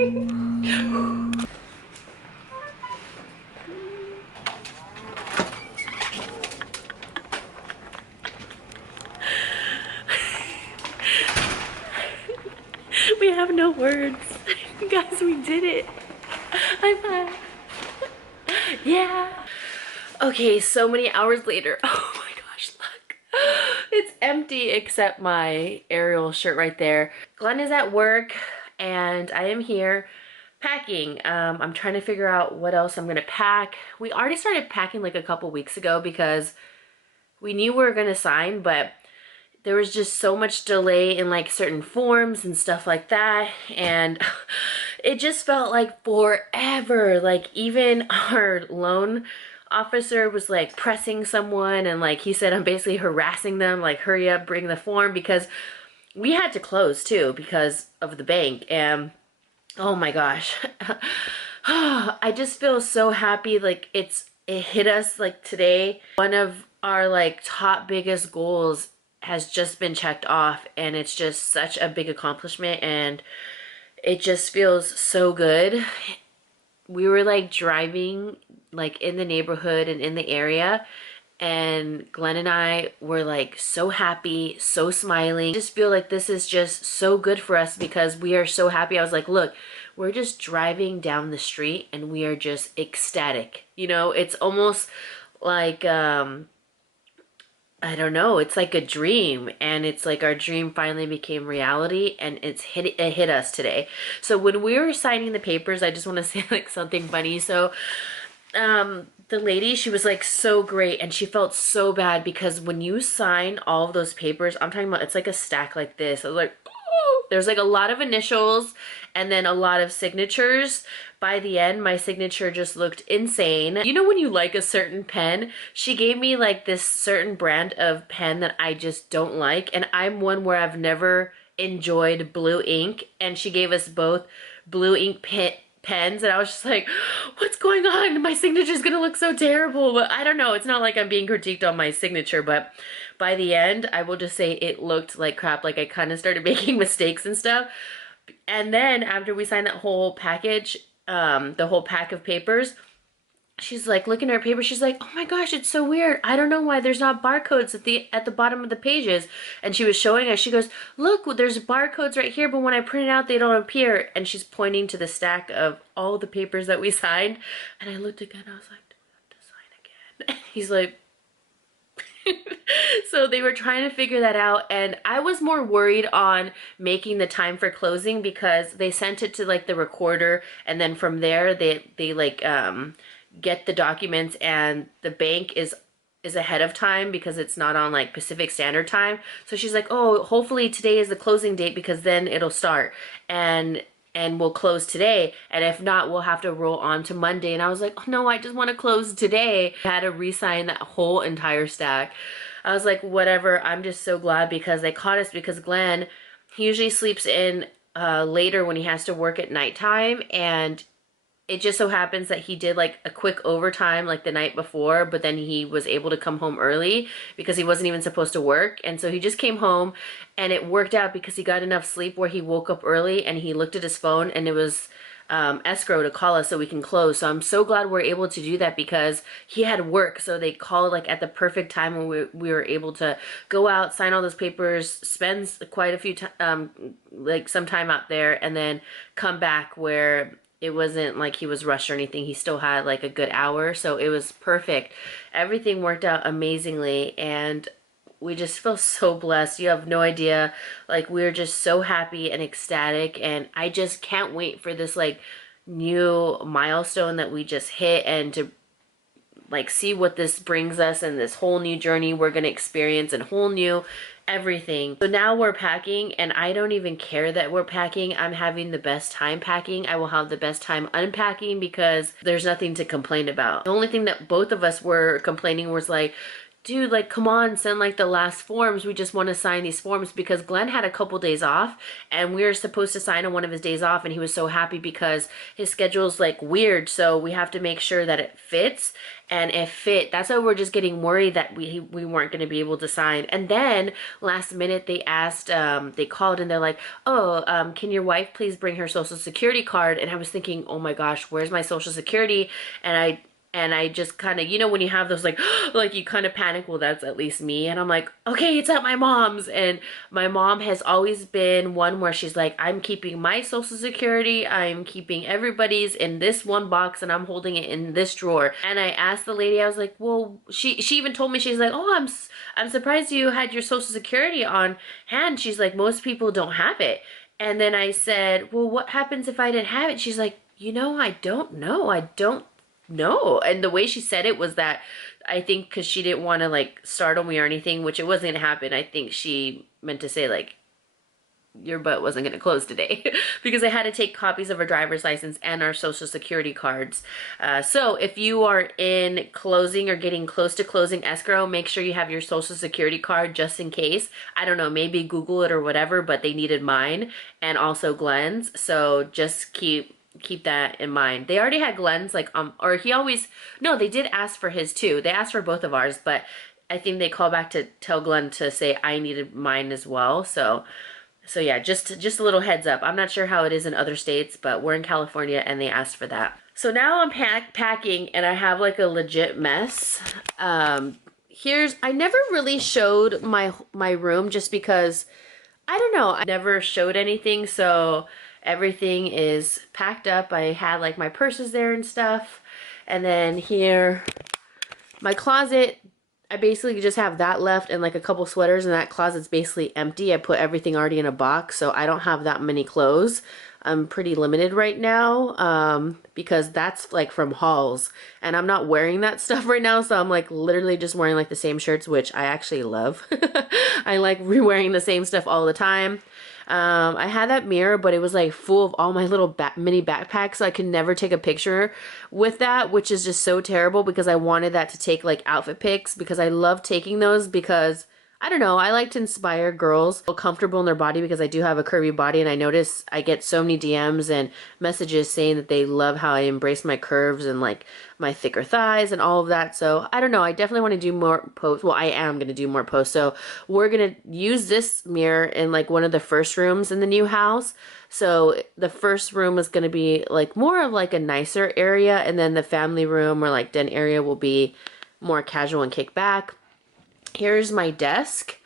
We have no words. Guys, we did it. High five. Yeah. Okay, so many hours later. Oh my gosh, look. It's empty except my Ariel shirt right there. Glenn is at work and I am here packing. I'm trying to figure out what else I'm gonna pack. We already started packing like a couple weeks ago because we knew we were gonna sign, but there was just so much delay in like certain forms and stuff like that, and it just felt like forever. Like even our loan officer was like pressing someone, and like he said I'm basically harassing them, like hurry up, bring the form, because we had to close too because of the bank. And oh my gosh. I just feel so happy. Like it hit us like today. One of our like top biggest goals has just been checked off, and it's just such a big accomplishment, and it just feels so good. We were like driving like in the neighborhood and in the area, and Glenn and I were like so happy, so smiling. I just feel like this is just so good for us because we are so happy. I was like, look, we're just driving down the street and we are just ecstatic. You know, it's almost like I don't know, it's like a dream, and it's like our dream finally became reality, and it hit us today. So when we were signing the papers, I just want to say like something funny. So the lady, she was like so great, and she felt so bad because when you sign all of those papers, I'm talking about, it's like a stack like this. I was like, oh, there's like a lot of initials and then a lot of signatures. By the end, my signature just looked insane. You know when you like a certain pen? She gave me like this certain brand of pen that I just don't like, and I'm one where I've never enjoyed blue ink, and she gave us both blue ink pens, and I was just like, what's going on? My signature's gonna look so terrible. But I don't know, it's not like I'm being critiqued on my signature, but by the end, I will just say it looked like crap. Like I kind of started making mistakes and stuff. And then after we signed that whole package, the whole pack of papers, she's like looking at her paper, she's like, oh my gosh, it's so weird, I don't know why there's not barcodes at the bottom of the pages. And she was showing us, she goes, look, there's barcodes right here, but when I print it out they don't appear. And she's pointing to the stack of all the papers that we signed, and I looked again, I was like, do we have to sign again? He's like, so they were trying to figure that out, and I was more worried on making the time for closing because they sent it to like the recorder, and then from there they like get the documents, and the bank is ahead of time because it's not on like Pacific Standard Time. So she's like, oh, hopefully today is the closing date because then it'll start, and we'll close today, and if not, we'll have to roll on to Monday. And I was like, oh no, I just want to close today. I had to re-sign that whole entire stack. I was like, whatever. I'm just so glad because they caught us, because Glenn, he usually sleeps in later when he has to work at nighttime, and it just so happens that he did like a quick overtime like the night before, but then he was able to come home early because he wasn't even supposed to work. And so he just came home, and it worked out because he got enough sleep where he woke up early and he looked at his phone, and it was Escrow to call us so we can close. So I'm so glad we're able to do that because he had work. So they called like at the perfect time when we were able to go out, sign all those papers, spend quite a few like some time out there, and then come back where it wasn't like he was rushed or anything. He still had like a good hour. So it was perfect. Everything worked out amazingly, and we just feel so blessed. You have no idea. Like, we're just so happy and ecstatic, and I just can't wait for this like new milestone that we just hit, and to like see what this brings us and this whole new journey we're gonna experience, and whole new everything. So now we're packing, and I don't even care that we're packing. I'm having the best time packing. I will have the best time unpacking because there's nothing to complain about. The only thing that both of us were complaining was like, dude, like, come on, send like the last forms. We just want to sign these forms because Glenn had a couple days off and we were supposed to sign on one of his days off. And he was so happy because his schedule's like weird. So we have to make sure that it fits. And if fit, that's why we're just getting worried that we weren't going to be able to sign. And then last minute they asked, they called and they're like, oh, can your wife please bring her social security card? And I was thinking, oh my gosh, where's my social security? And I just kind of, you know, when you have those like, like you kind of panic, well, that's at least me. And I'm like, okay, it's at my mom's. And my mom has always been one where she's like, I'm keeping my social security. I'm keeping everybody's in this one box and I'm holding it in this drawer. And I asked the lady, I was like, well, she even told me, she's like, oh, I'm surprised you had your social security on hand. She's like, most people don't have it. And then I said, well, what happens if I didn't have it? She's like, you know, I don't know. I don't no. And the way she said it was that I think because she didn't want to like startle me or anything, which it wasn't going to happen. I think she meant to say like, your butt wasn't going to close today because I had to take copies of our driver's license and our social security cards. So if you are in closing or getting close to closing escrow, make sure you have your social security card just in case. I don't know, maybe Google it or whatever, but they needed mine and also Glenn's. So just keep that in mind. They already had Glenn's like or he always, no, they did ask for his too. They asked for both of ours, but I think they called back to tell Glenn to say I needed mine as well. So yeah, just a little heads up. I'm not sure how it is in other states, but we're in California and they asked for that. So now I'm packing and I have like a legit mess. I never really showed my room just because I don't know, I never showed anything, so everything is packed up. I had like my purses there and stuff. And then here, my closet, I basically just have that left and like a couple sweaters, and that closet's basically empty. I put everything already in a box, so I don't have that many clothes. I'm pretty limited right now because that's like from hauls and I'm not wearing that stuff right now. So I'm like literally just wearing like the same shirts, which I actually love. I like re-wearing the same stuff all the time. I had that mirror, but it was like full of all my little mini backpacks, so I could never take a picture with that, which is just so terrible because I wanted that to take like outfit pics because I love taking those because I don't know, I like to inspire girls feel comfortable in their body because I do have a curvy body, and I notice I get so many DMs and messages saying that they love how I embrace my curves and like my thicker thighs and all of that. So I don't know, I definitely want to do more posts. Well, I am going to do more posts. So we're going to use this mirror in like one of the first rooms in the new house. So the first room is going to be like more of like a nicer area, and then the family room or like den area will be more casual and kick back. Here's my desk.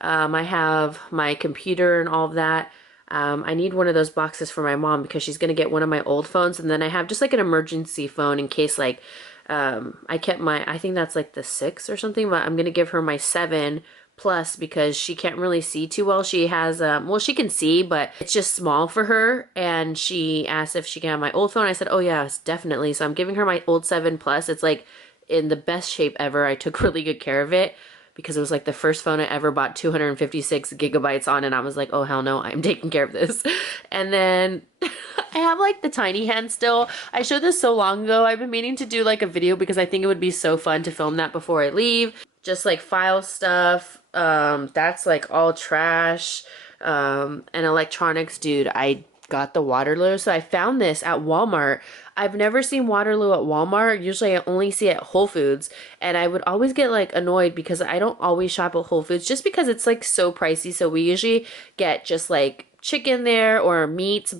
I have my computer and all of that. I need one of those boxes for my mom because she's going to get one of my old phones. And then I have just like an emergency phone in case like I kept I think that's like the 6 or something, but I'm going to give her my 7 Plus because she can't really see too well. She has, well, she can see, but it's just small for her. And she asked if she can have my old phone. I said, oh yes, definitely. So I'm giving her my old 7 Plus. It's like in the best shape ever. I took really good care of it, because it was like the first phone I ever bought 256 gigabytes on, and I was like, oh hell no, I'm taking care of this. And then I have like the tiny hand still. I showed this so long ago. I've been meaning to do like a video because I think it would be so fun to film that before I leave. Just like file stuff. That's like all trash. And electronics, dude, I got the Waterloo. So I found this at Walmart. I've never seen Waterloo at Walmart. Usually I only see it at Whole Foods, and I would always get like annoyed because I don't always shop at Whole Foods just because it's like so pricey. So we usually get just like chicken there or meats,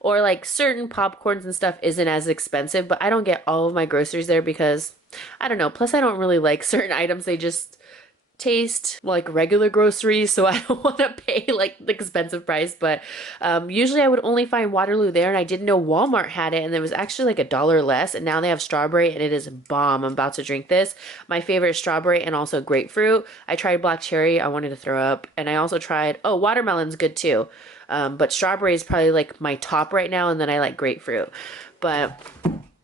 or like certain popcorns and stuff isn't as expensive, but I don't get all of my groceries there because I don't know. Plus I don't really like certain items. They just taste like regular groceries, so I don't want to pay like the expensive price. But usually I would only find Waterloo there, and I didn't know Walmart had it, and it was actually like $1 less, and now they have strawberry and it is bomb. I'm about to drink this. My favorite is strawberry and also grapefruit. I tried black cherry, I wanted to throw up, and I also tried, oh, watermelon's good too, but strawberry is probably like my top right now, and then I like grapefruit.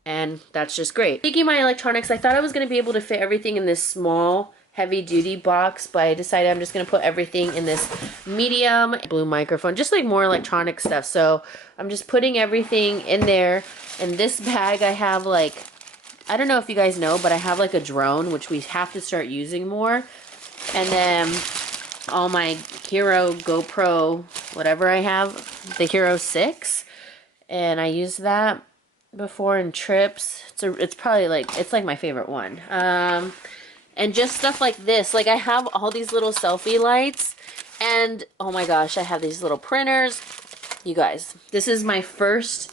And that's just great. Taking my electronics, I thought I was going to be able to fit everything in this small heavy duty box, but I decided I'm just going to put everything in this medium blue microphone, just like more electronic stuff. So I'm just putting everything in there. In this bag I have like I don't know if you guys know, but I have like a drone, which we have to start using more. And then all my Hero GoPro, whatever I have, the Hero 6. And I use that before in trips. It's probably like, it's like my favorite one. And just stuff like this. Like I have all these little selfie lights. And oh my gosh, I have these little printers. You guys, this is my first.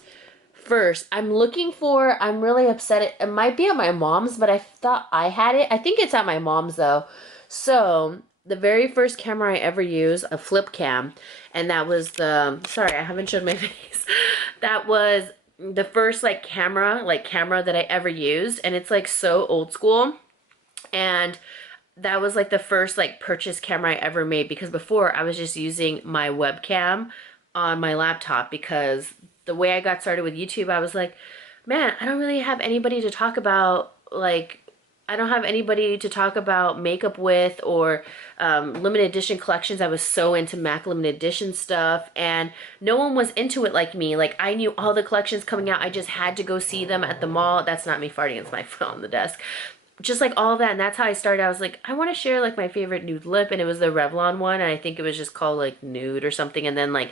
I'm really upset. It might be at my mom's, but I thought I had it. I think it's at my mom's though. So the very first camera I ever used, a flip cam, and that was sorry, I haven't showed my face. That was the first like camera that I ever used, and it's like so old school. And that was like the first like purchase camera I ever made, because before I was just using my webcam on my laptop, because the way I got started with YouTube, I was like, man, I don't really have anybody to talk about, like, I don't have anybody to talk about makeup with, or limited edition collections. I was so into MAC limited edition stuff, and no one was into it like me. Like, I knew all the collections coming out. I just had to go see them at the mall. That's not me farting, it's my foot on the desk. Just like all that, and that's how I started. I was like, I want to share like my favorite nude lip, and it was the Revlon one, and I think it was just called like Nude or something, and then like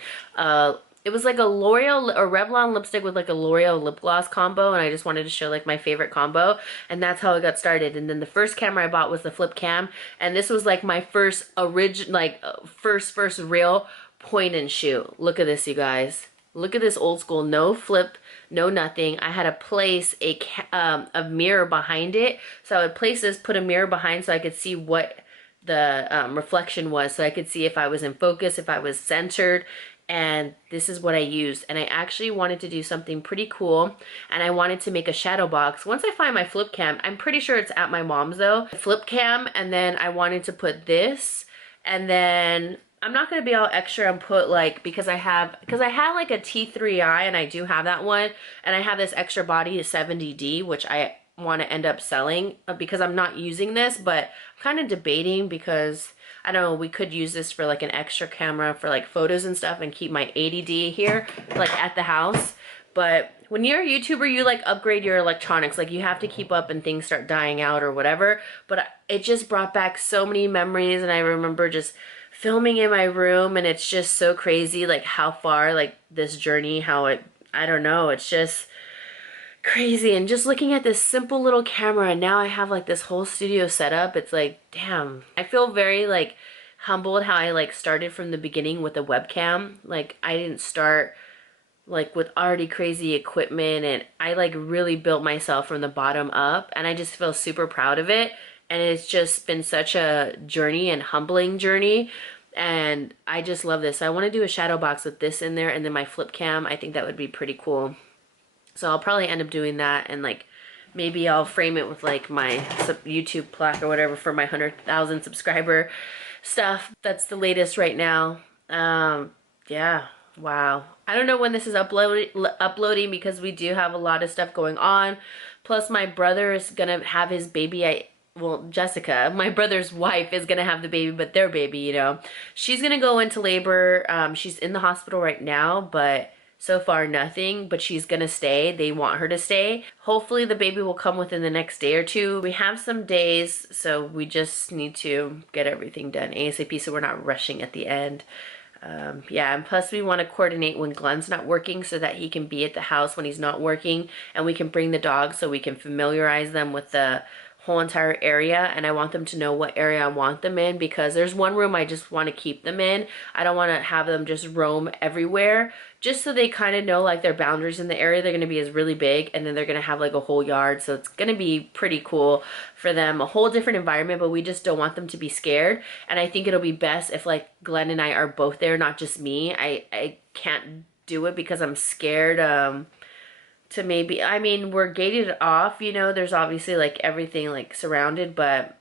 it was like a L'Oreal or Revlon lipstick with like a L'Oreal lip gloss combo, and I just wanted to show like my favorite combo, and that's how it got started. And then the first camera I bought was the flip cam, and this was like my first first real point and shoot. Look at this, you guys. Look at this old school, no flip, no nothing. I had to place a mirror behind it, so I would place this, put a mirror behind so I could see what the reflection was, so I could see if I was in focus, if I was centered. And this is what I used. And I actually wanted to do something pretty cool, and I wanted to make a shadow box. Once I find my flip cam, I'm pretty sure it's at my mom's though, flip cam, and then I wanted to put this, and then I'm not going to be all extra and put like, because I had like a T3i, and I do have that one, and I have this extra body, a 70D, which I want to end up selling because I'm not using this, but I'm kind of debating, because I don't know, we could use this for like an extra camera for like photos and stuff, and keep my 80D here like at the house. But when you're a YouTuber, you like upgrade your electronics, like you have to keep up and things start dying out or whatever. But it just brought back so many memories, and I remember just filming in my room, and it's just so crazy like how far like this journey, I don't know, it's just crazy. And just looking at this simple little camera, and now I have like this whole studio set up. It's like, damn, I feel very like humbled how I like started from the beginning with a webcam. Like I didn't start like with already crazy equipment, and I like really built myself from the bottom up, and I just feel super proud of it. And it's just been such a journey, and humbling journey, and I just love this. I want to do a shadow box with this in there, and then my flip cam. I think that would be pretty cool. So I'll probably end up doing that, and like maybe I'll frame it with like my YouTube plaque or whatever for my 100,000 subscriber stuff. That's the latest right now. Yeah, wow. I don't know when this is uploading, because we do have a lot of stuff going on. Plus my brother is gonna have his baby. Well, Jessica, my brother's wife, is gonna have the baby, but their baby, you know, she's gonna go into labor. She's in the hospital right now, but so far nothing, but she's gonna stay. They want her to stay. Hopefully the baby will come within the next day or two. We have some days, so we just need to get everything done ASAP, so we're not rushing at the end. Yeah, and plus we want to coordinate when Glenn's not working, so that he can be at the house when he's not working, and we can bring the dogs so we can familiarize them with the whole entire area. And I want them to know what area I want them in, because there's one room I just want to keep them in. I don't want to have them just roam everywhere, just so they kind of know like their boundaries in the area. They're going to be is really big, and then they're going to have like a whole yard, so it's going to be pretty cool for them, a whole different environment. But we just don't want them to be scared, and I think it'll be best if like Glenn and I are both there, not just me. I can't do it because I'm scared to maybe, I mean, we're gated off, you know, there's obviously like everything like surrounded, but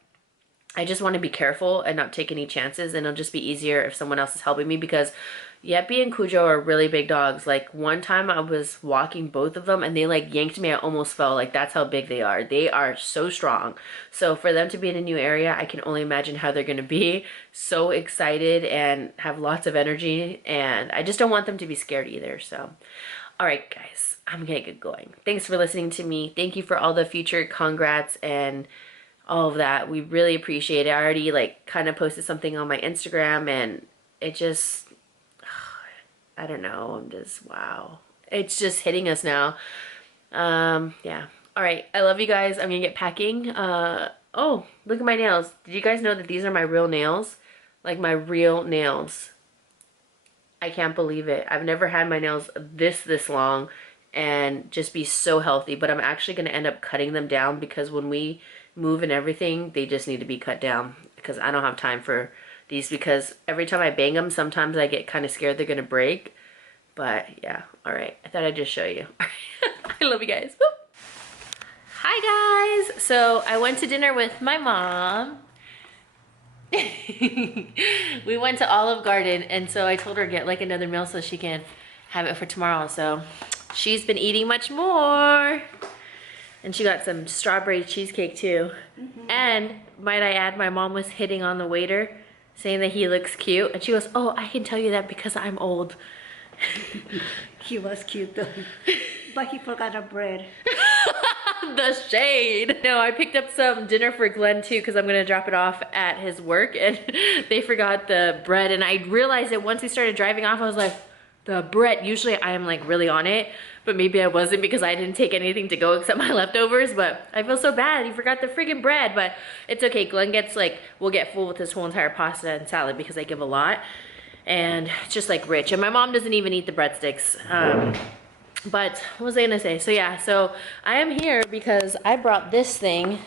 I just want to be careful and not take any chances, and it'll just be easier if someone else is helping me, because Yeppy and Cujo are really big dogs. Like one time I was walking both of them, and they like yanked me. I almost fell. Like that's how big they are. They are so strong. So for them to be in a new area, I can only imagine how they're going to be. So excited and have lots of energy, and I just don't want them to be scared either. So All right, guys, I'm gonna get going. Thanks for listening to me. Thank you for all the future congrats and all of that. We really appreciate it. I already like kind of posted something on my Instagram and it just, I don't know, I'm just, wow. It's just hitting us now. Yeah. All right, I love you guys. I'm gonna get packing. Oh, look at my nails. Did you guys know that these are my real nails? Like my real nails. I can't believe it. I've never had my nails this long and just be so healthy, but I'm actually gonna end up cutting them down because when we move and everything, they just need to be cut down because I don't have time for these because every time I bang them, sometimes I get kind of scared they're gonna break. But yeah, all right. I thought I'd just show you. I love you guys. Woo! Hi guys. So I went to dinner with my mom. We went to Olive Garden and so I told her to get like another meal so she can have it for tomorrow. So she's been eating much more. And she got some strawberry cheesecake too. And might I add, my mom was hitting on the waiter saying that he looks cute. And she goes, oh, I can tell you that because I'm old. He was cute though, but he forgot a bread. The shade. No, I picked up some dinner for Glenn too because I'm gonna drop it off at his work and they forgot the bread and I realized that once he started driving off I was like, the bread, usually I am like really on it, but maybe I wasn't because I didn't take anything to go except my leftovers, but I feel so bad. He forgot the friggin' bread, but it's okay. Glenn gets like, we'll get full with this whole entire pasta and salad because I give a lot. And it's just like rich. And my mom doesn't even eat the breadsticks. But what was I gonna say? So yeah, so I am here because I brought this thing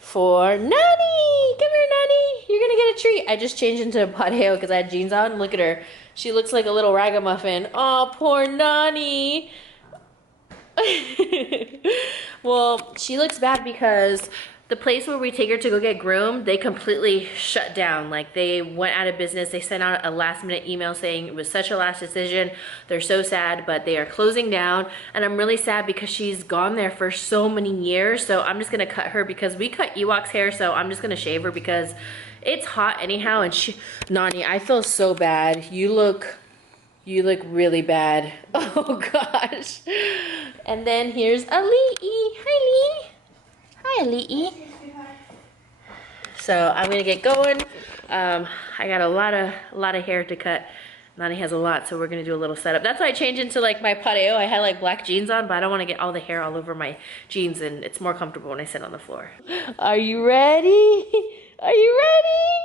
for Nani. Come here, Nani. You're gonna get a treat. I just changed into a patio because I had jeans on. Look at her. She looks like a little ragamuffin. Oh, poor Nani. Well, she looks bad because the place where we take her to go get groomed, they completely shut down. Like they went out of business. They sent out a last minute email saying it was such a last decision. They're so sad, but they are closing down. And I'm really sad because she's gone there for so many years. So I'm just gonna cut her because we cut Ewok's hair. So I'm just gonna shave her because it's hot anyhow. And Nani, I feel so bad. You look really bad. Oh gosh. And then here's Ali'i. Hi, Lee. Hi, Ali'i. So I'm gonna get going. I got a lot of hair to cut. Nani has a lot, so we're gonna do a little setup. That's why I changed into like my patio. I had like black jeans on, but I don't want to get all the hair all over my jeans, and it's more comfortable when I sit on the floor. Are you ready? Are you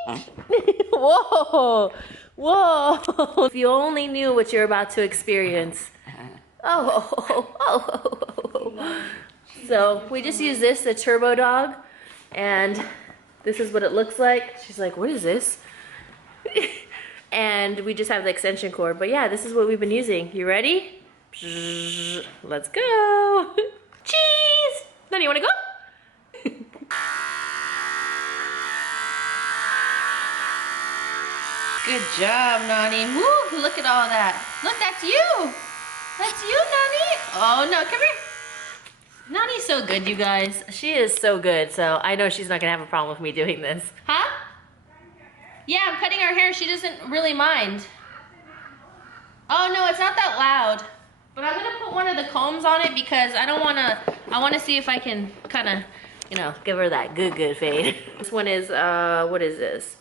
ready? Whoa, whoa! If you only knew what you're about to experience. Oh. So we just use this, the Turbo Dog, and this is what it looks like. She's like, what is this? And we just have the extension cord. But yeah, this is what we've been using. You ready? Let's go. Cheese! Nani, you wanna go? Good job, Nani. Woo, look at all that. Look, that's you. That's you, Nani. Oh no, come here. Nani's so good, you guys. She is so good, so I know she's not gonna have a problem with me doing this. Huh? Yeah, I'm cutting her hair. She doesn't really mind. Oh no, it's not that loud. But I'm gonna put one of the combs on it because I wanna see if I can kinda, you know, give her that good fade. This one is, what is this?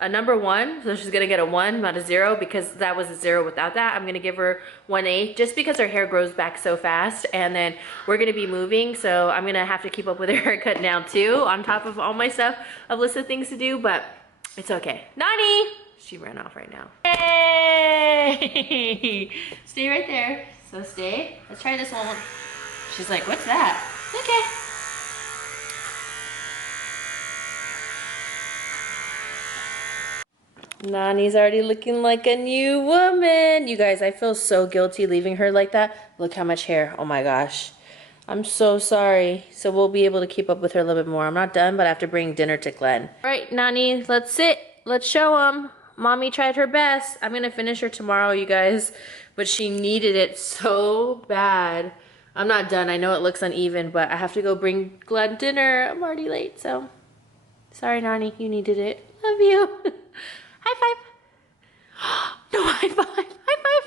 A number 1, so she's gonna get a 1, not a 0, because that was a 0 without that. I'm gonna give her 1/8 just because her hair grows back so fast, and then we're gonna be moving, so I'm gonna have to keep up with her haircut now too, on top of all my stuff, a list of things to do, but it's okay. Nani! She ran off right now. Hey! Stay right there. So stay. Let's try this one. She's like, what's that? Okay. Nani's already looking like a new woman. You guys, I feel so guilty leaving her like that. Look how much hair. Oh my gosh. I'm so sorry. So we'll be able to keep up with her a little bit more. I'm not done, but I have to bring dinner to Glenn. All right, Nani, let's sit. Let's show them. Mommy tried her best. I'm gonna finish her tomorrow, you guys, but she needed it so bad. I'm not done. I know it looks uneven, but I have to go bring Glenn dinner. I'm already late, so sorry, Nani. You needed it. Love you. High five. No, high five. High five.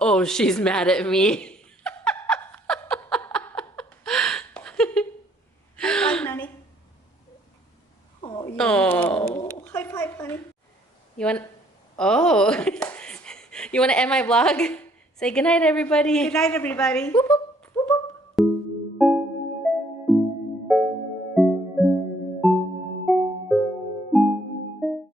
Oh, she's mad at me. High five, honey. Oh, yeah. Oh. High five, honey. You want? Oh. You want to end my vlog? Say goodnight, everybody. Good night, everybody. Whoop, whoop. Whoop, whoop.